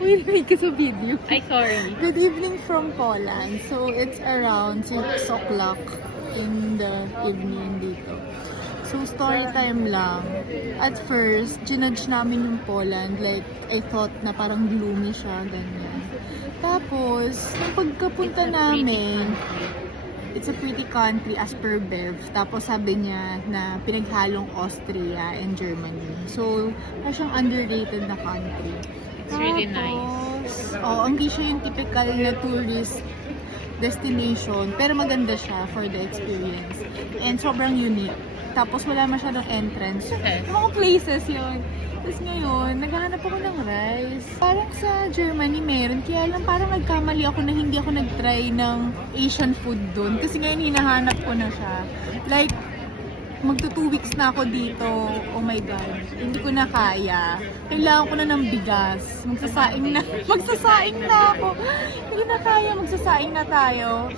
Uy, may ka sa video. Ay, sorry. Good evening from Poland. So, it's around 6 o'clock in the evening dito. So, story time lang. At first, ginudge namin yung Poland. Like, I thought na parang gloomy siya, ganyan. Tapos, yung pagkapunta namin, it's a pretty country as per Bev. Tapos sabi niya na pinaghalong Austria and Germany. So, parang siyang underrated na country. It's really Tapos, Oo, hindi siya yung typical na tourist destination, pero maganda siya for the experience. And sobrang unique. Tapos wala masyadong entrance. Okay. Mga places yun. Tapos ngayon, naghahanap ako ng rice. Parang sa Germany meron, kaya lang parang nagkamali ako na hindi ako nag-try ng Asian food doon. Kasi ngayon hinahanap ko na siya. Like, magto two weeks na ako dito. Oh my God. Hindi ko na kaya. Kailangan ko na ng bigas. Magsasaing na. Magsasaing na ako. Hindi na kaya. Magsasaing na tayo.